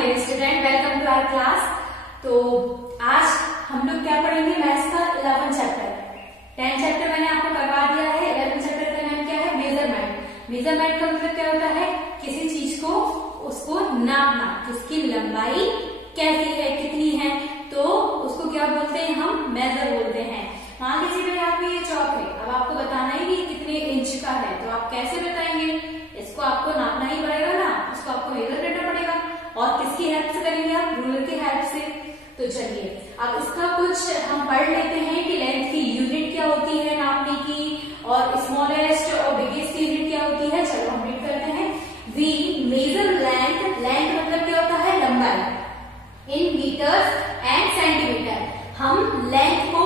Dear student, welcome to our class. तो आज हम लोग क्या पढ़ेंगे? मैथ्स का 11 चैप्टर। 10 चैप्टर मैंने आपको करवा दिया है। 11 चैप्टर का नाम क्या है? मेजरमेंट। मेजरमेंट का मतलब क्या होता है? किसी चीज को उसको नापना, उसकी लंबाई कैसी है, कितनी है, तो उसको क्या बोलते हैं? हम मेजर बोलते हैं। मान लीजिए यहाँ पे ये चौक है, अब आपको बताना ही कि कितने इंच का है, तो आप कैसे बताएंगे? इसको आपको नापना ही पड़ेगा ना, उसको आपको मेजर करना पड़ेगा। और किसकी हेल्प से करेंगे आप? रूलर की हेल्प से। तो चलिए अब इसका कुछ हम पढ़ लेते हैं कि लेंथ की यूनिट क्या होती है नापने की, और स्मॉलेस्ट और बिगेस्ट की यूनिट क्या होती है। चलो हम रीड करते हैं। वी मेजर लेंथ, लेंथ मतलब क्या होता है? लंबाई, इन मीटर्स एंड सेंटीमीटर। हम लेंथ को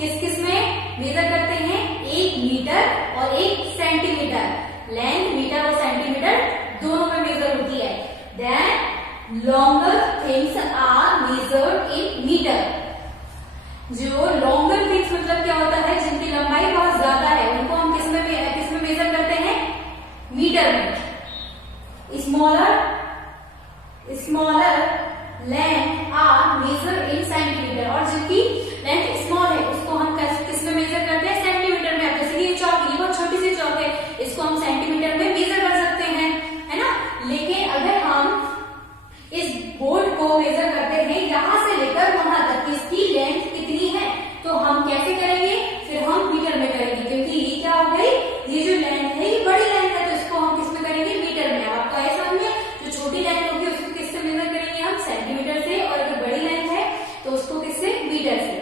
किस किस में मेजर करते हैं? 1 मीटर और 1 सेंटीमीटर। लेंथ मीटर और सेंटीमीटर दोनों में मेजर होती है। Then longer things are measured in metre. जो लॉन्गर थिंग्स मतलब क्या होता है? जिनकी लंबाई बहुत ज्यादा है, उनको हम किस में मेजर करते हैं? मीटर में। Smaller length are measured in centimetre. और जिनकी लेंथ स्मॉल है उसको हम किस में मेजर करते हैं? सेंटीमीटर में। अब जैसे ये चौक, ये बहुत छोटी सी चौक है, इसको हम सेंटीमीटर में मेजर कर सकते हैं, है ना। लेकिन अगर हम इस बोर्ड को मेजर करते हैं यहां से लेकर वहां तक, इसकी लेंथ कितनी है, तो हम कैसे करेंगे? फिर हम मीटर में करेंगे, क्योंकि ये क्या हो गई? ये जो लेंथ है ये बड़ी लेंथ है, तो इसको हम किस में करेंगे? मीटर में। अब आपको ऐसा समझे, जो छोटी लेंथ होगी उसको किससे मेजर करेंगे? हम सेंटीमीटर से। और अगर बड़ी लेंथ है तो उसको किससे? मीटर से।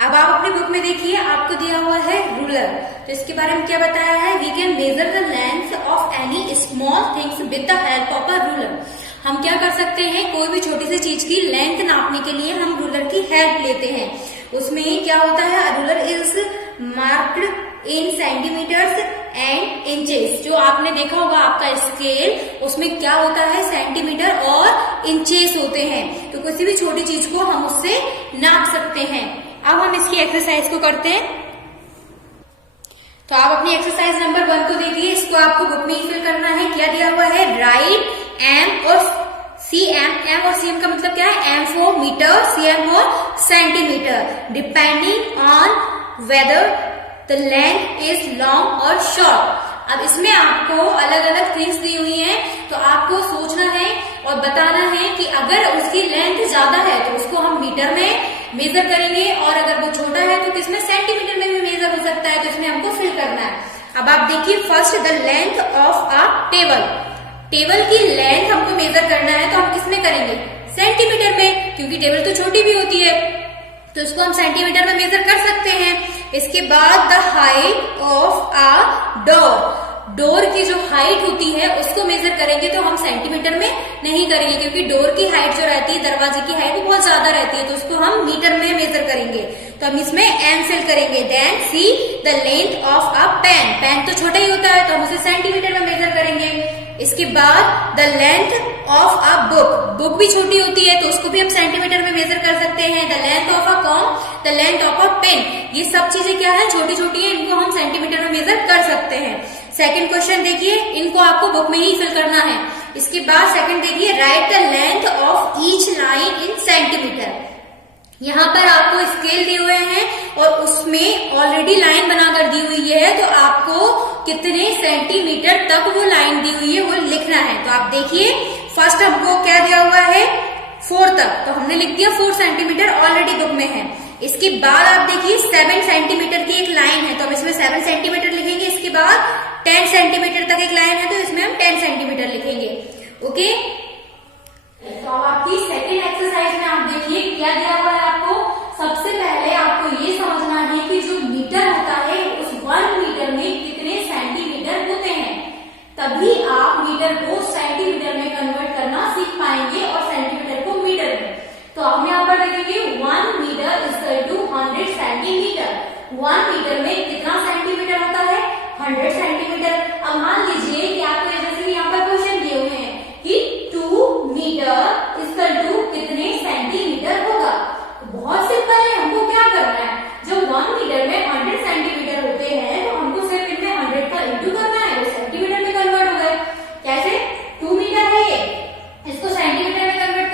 अब आप अपनी बुक में देखिए, आपको दिया हुआ है रूलर। तो इसके बारे में क्या बताया है? We can measure the length of any small things with the help of a ruler. हम क्या कर सकते हैं? कोई भी छोटी सी चीज की लेंथ नापने के लिए हम रूलर की हेल्प लेते हैं। उसमें क्या होता है? Ruler is marked in centimetres and inches. जो आपने देखा होगा आपका स्केल, उसमें क्या होता है? सेंटीमीटर और इंचेस होते हैं। तो किसी भी छोटी चीज को हम उससे नाप सकते हैं। अब हम इसकी एक्सरसाइज को करते हैं। तो आप अपनी एक्सरसाइज नंबर 1 को देखिए। इसको आपको बुक में ही फिल करना है। क्या दिया हुआ है? राइट एम और सीएम। एम और सीएम का मतलब क्या है? M for metre, CM for centimetre, depending on whether the length is long और शॉर्ट। अब इसमें आपको अलग अलग थिंग्स दी हुई हैं, तो आपको सोचना है और बताना है कि अगर उसकी लेंथ ज्यादा है तो उसको हम मीटर में मेजर करेंगे, और अगर वो छोटा है तो किसमें? सेंटीमीटर में भी मेजर हो सकता है। तो इसमें हमको फिल करना है। अब आप देखिए, first the length of a table. Table की लेंथ हमको मेजर करना है, तो हम किसमें करेंगे? सेंटीमीटर में, क्योंकि टेबल तो छोटी भी होती है, तो इसको हम सेंटीमीटर में मेजर कर सकते हैं। इसके बाद the height of a door. Door की जो हाइट होती है उसको मेजर करेंगे, तो हम सेंटीमीटर में नहीं करेंगे, क्योंकि डोर की हाइट जो रहती है, दरवाजे की हाइट, वो बहुत ज्यादा रहती है, तो उसको हम मीटर में मेजर करेंगे। तो हम इसमें एम फिल करेंगे। Then see the length of a pen. Pen तो छोटा ही होता है, तो हम उसे सेंटीमीटर में मेजर करेंगे। इसके बाद the length of a book. Book भी छोटी होती है, तो उसको भी हम सेंटीमीटर में मेजर कर सकते हैं। The length of a comb, the length of a pen. ये सब चीजें क्या है? छोटी छोटी है, इनको हम सेंटीमीटर में मेजर कर सकते हैं। सेकंड क्वेश्चन देखिए, इनको आपको बुक में ही फिल करना है। इसके बाद सेकंड देखिए, right the length of each line in centimetre. यहाँ पर आपको स्केल दिए हुए हैं और उसमें ऑलरेडी लाइन बनाकर दी हुई है, तो आपको कितने सेंटीमीटर तक वो लाइन दी हुई है वो लिखना है। तो आप देखिए, फर्स्ट हमको क्या दिया हुआ है? 4 तक, तो हमने लिख दिया 4 सेंटीमीटर, ऑलरेडी बुक में है। इसके बाद आप देखिए 7 सेंटीमीटर की एक लाइन है, तो हम इसमें 7 सेंटीमीटर लिखेंगे। इसके बाद 10 सेंटीमीटर तक एक लाइन है, तो इसमें हम 10 सेंटीमीटर लिखेंगे। ओके, तो अब आपकी सेकेंड एक्सरसाइज में आप देखिए क्या दिया हुआ है आपको। सबसे पहले आपको ये समझना है कि जो मीटर होता है उस 1 मीटर में कितने सेंटीमीटर होते हैं, तभी आप मीटर को सेंटीमीटर में कन्वर्ट करना सीख पाएंगे और सेंटीमीटर को मीटर में। तो हम यहाँ पर देखेंगे 1 metre equal to 100 centimetre. 1 metre में कितना सेंटीमीटर होता है? 100 सेंटीमीटर। अब मान लीजिए कि आपको जैसे यहाँ पर क्वेश्चन दिए हुए हैं कि 2 मीटर इक्वल टू कितने सेंटीमीटर होगा। तो बहुत सिंपल है, हमको क्या करना है? जब 1 मीटर में 100 सेंटीमीटर होते हैं, तो हमको सिर्फ इनमें 100 का इंटू करना है, वो सेंटीमीटर में कन्वर्ट हो गए। कैसे? 2 मीटर है ये, इसको सेंटीमीटर में कन्वर्ट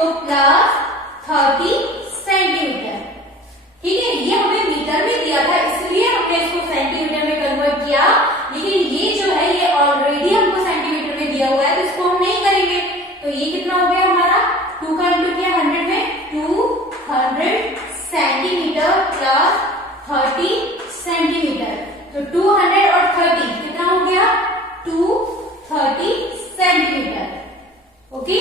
तो प्लस 30 सेंटीमीटर। ठीक है, ये हमें मीटर में दिया था इसलिए हमने इसको सेंटीमीटर में कन्वर्ट किया, लेकिन ये जो है ये ऑलरेडी हमको सेंटीमीटर में दिया हुआ है तो इसको हम नहीं करेंगे। तो ये कितना हो गया हमारा 2 का इंटू किया 100 में 200 सेंटीमीटर प्लस 30 सेंटीमीटर। तो 200 और 30 कितना हो गया 230 सेंटीमीटर। ओके,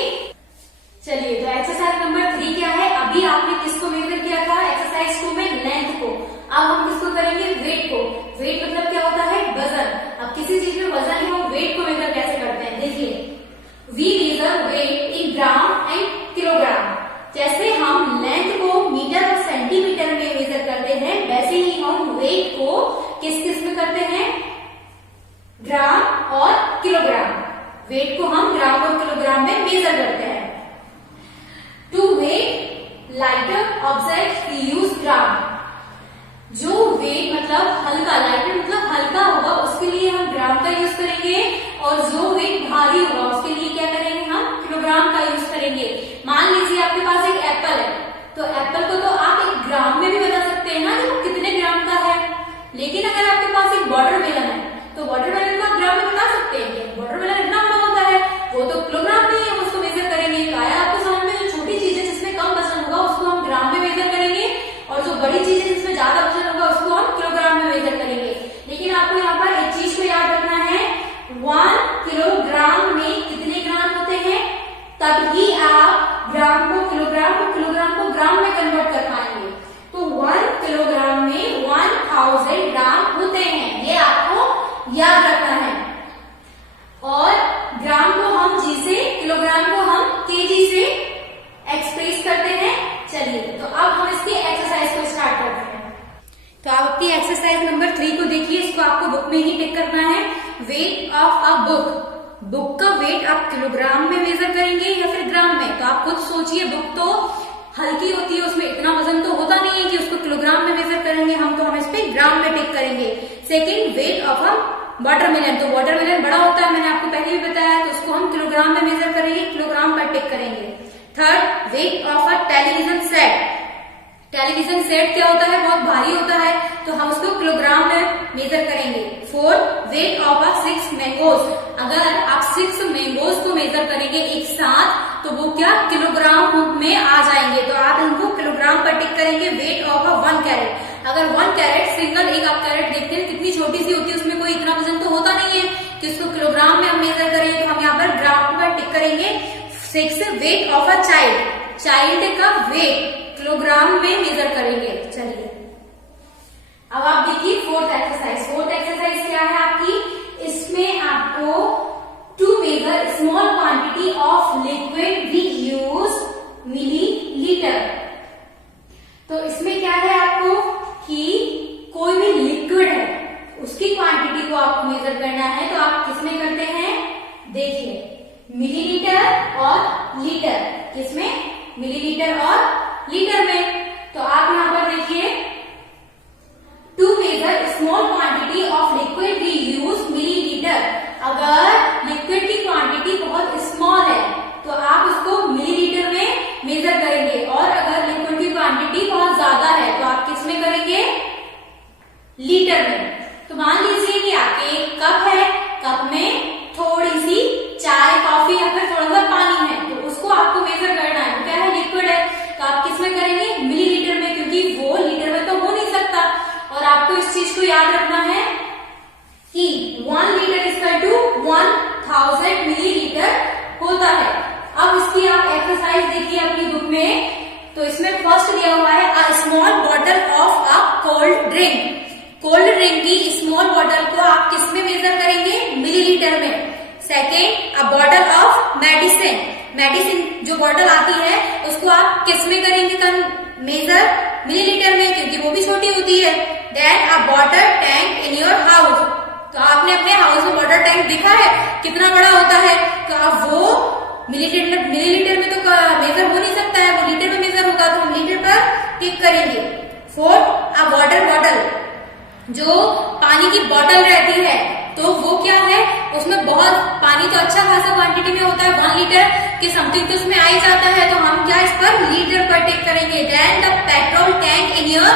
चलिए तो एक्सरसाइज नंबर 3 क्या है? अभी आपने किसको मेजर किया था एक्सरसाइज 2 में? लेंथ को। अब हम किसको करेंगे? वेट को। वेट मतलब क्या होता है? वजन। अब किसी चीज में वजन है, हम वेट को मेजर कैसे करते हैं? देखिए, we measure weight in gram and kilogram. जैसे हम लेंथ को मीटर और सेंटीमीटर में मेजर करते हैं, वैसे ही हम वेट को किस किस में करते हैं? ग्राम और किलोग्राम। वेट को हम ग्राम और किलोग्राम में मेजर करते हैं। To weight lighter object we use gram. जो वेट मतलब हल्का, लाइटर मतलब हल्का होगा, उसके लिए हम ग्राम का यूज करेंगे, और जो वेट भारी होगा उसके लिए क्या करेंगे? हम किलोग्राम का यूज करेंगे। मान लीजिए आपके पास एक एप्पल है, तो एप्पल को तो आप एक ग्राम में भी बता सकते हैं ना कि वो कितने ग्राम का है। लेकिन अगर आपके पास एक वाटरमेलन है, तो वाटरमेलन को आप ग्राम में बता सकते हैं। वाटरमेलन इतना बड़ा होता है, वो तो किलोग्राम में ही हम उसको मेजर करेंगे। आया आपको समझ में? जो छोटी चीज है जिसमें कम वजन होगा उसको हम ग्राम में मेजर करेंगे, और जो बड़ी चीज है जिसमें ज्यादा वजन होगा उसको हम किलोग्राम में मेजर करेंगे। लेकिन आपको यहाँ पर एक चीज को याद रखना है, 1 किलोग्राम में कितने ग्राम होते हैं? तभी आप ग्राम को किलोग्राम को ग्राम में कन्वर्ट कर पाएंगे। तो 1 किलोग्राम में 1000 ग्राम होते हैं, ये आपको याद रखना है। और ग्राम को हम जी से, किलोग्राम को हम केजी से एक्सप्रेस करते हैं। चलिए तो अब हम इसकी एक्सरसाइज को स्टार्ट करते हैं। तो आप अपनी एक्सरसाइज नंबर 3 को देखिए, इसको आपको बुक में ही टिक करना है। Wait of a book. Book का वेट आप किलोग्राम में मेजर करेंगे या फिर ग्राम में? तो आप खुद सोचिए, बुक तो हल्की होती है, उसमें इतना वजन तो होता नहीं है कि उसको किलोग्राम में मेजर करेंगे हम, तो हम इस पे ग्राम में टिक करेंगे। Second, wait of a watermelon. तो वाटरमेलन बड़ा होता है, मैंने आपको पहले भी बताया, तो उसको हम किलोग्राम में मेजर करेंगे, किलोग्राम पर टिक करेंगे। Third, wait of a television set. Television set क्या होता है? बहुत भारी होता है, तो हम उसको किलोग्राम में मेजर करेंगे। Fourth, wait of a 6 mangoes. अगर आप 6 मैंगोज को मेजर करेंगे एक साथ, तो वो क्या किलोग्राम में आ जाएंगे, तो आप इनको किलोग्राम पर टिक करेंगे। Weight of a 1 carrot. अगर 1 कैरेट सिंगल, एक आप कैरेट देखते हैं कितनी छोटी सी होती है, उसमें कोई इतना वजन तो होता नहीं है कि उसको किलोग्राम में हम मेजर करें, तो हम यहाँ पर ग्राम पर टिक करेंगे। 6, wait of a child. Child का वेट किलोग्राम में मेजर करेंगे। चलिए अब आप देखिए फोर्थ एक्सरसाइज। फोर्थ एक्सरसाइज क्या है आपकी? इसमें आपको to measure small quantity of liquid we use millilitre. तो इसमें क्या है आपको कि कोई भी लिक्विड है उसकी क्वांटिटी को आपको मेजर करना है, तो आप किसमें करते हैं? देखिए, मिलीलीटर और लीटर। किसमें? मिलीलीटर और लीटर में। तो आप यहां पर देखिए, to measure small quantity of liquid we use millilitre. अगर लिक्विड की क्वांटिटी बहुत स्मॉल है तो आप उसको मिलीलीटर में मेजर करेंगे, और अगर लिक्विड की क्वांटिटी बहुत ज्यादा है तो आप किस में करेंगे? लीटर में। तो मान लीजिए कि आपके एक कप है, कप में थोड़ी सी चाय, कॉफी या फिर थोड़ा सा पानी है, तो उसको आपको मेजर करना है। क्या है? लिक्विड है, तो आप किस में करेंगे? मिलीलीटर में, क्योंकि वो लीटर में तो हो नहीं सकता। और आपको इस चीज को याद रखना है कि 1 लीटर इक्वल टू 1000 मिलीलीटर होता है। अब इसकी आप एक्सरसाइज देखिए अपनी बुक में, तो इसमें फर्स्ट दिया हुआ है a small bottle of a cold drink. Cold drink की स्मॉल बॉटल को आप किस में मेजर करेंगे? मिलीलीटर में। Second, a bottle of medicine. Medicine जो बॉटल आती है उसको आप किस में करेंगे मेजर? मिलीलीटर में, क्योंकि वो भी छोटी होती है। Then a water tank in your house. तो आपने अपने हाउस में वाटर टैंक देखा है कितना बड़ा होता है, तो आप वो मिलीलीटर में तो मेजर हो नहीं सकता है, वो लीटर में मेजर होगा, तो हम लीटर पर टिक करेंगे। फोर्थ, अ वाटर बॉटल। जो पानी की बॉटल रहती है तो वो क्या है, उसमें बहुत पानी तो अच्छा खासा क्वांटिटी में होता है, 1 लीटर के समथिंग तो उसमें आ ही जाता है, तो हम क्या इस पर लीटर पर टेक करेंगे। Then the petrol tank in your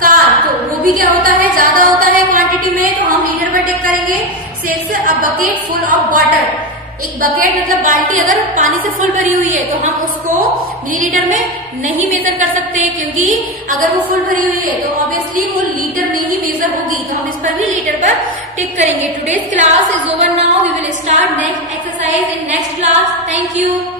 car, तो वो भी क्या होता है, ज्यादा होता है क्वांटिटी में, तो हम लीटर पर टेक करेंगे। 6 a bucket full of water, एक बकेट मतलब बाल्टी अगर पानी से फुल भरी हुई है तो हम उसको मिलीलीटर में नहीं मेजर कर सकते, क्योंकि अगर वो फुल भरी हुई है तो ऑब्वियसली वो लीटर में ही मेजर होगी, तो हम इस पर भी लीटर पर टिक करेंगे। Today's class is over now, we will start next exercise in next class. Thank you.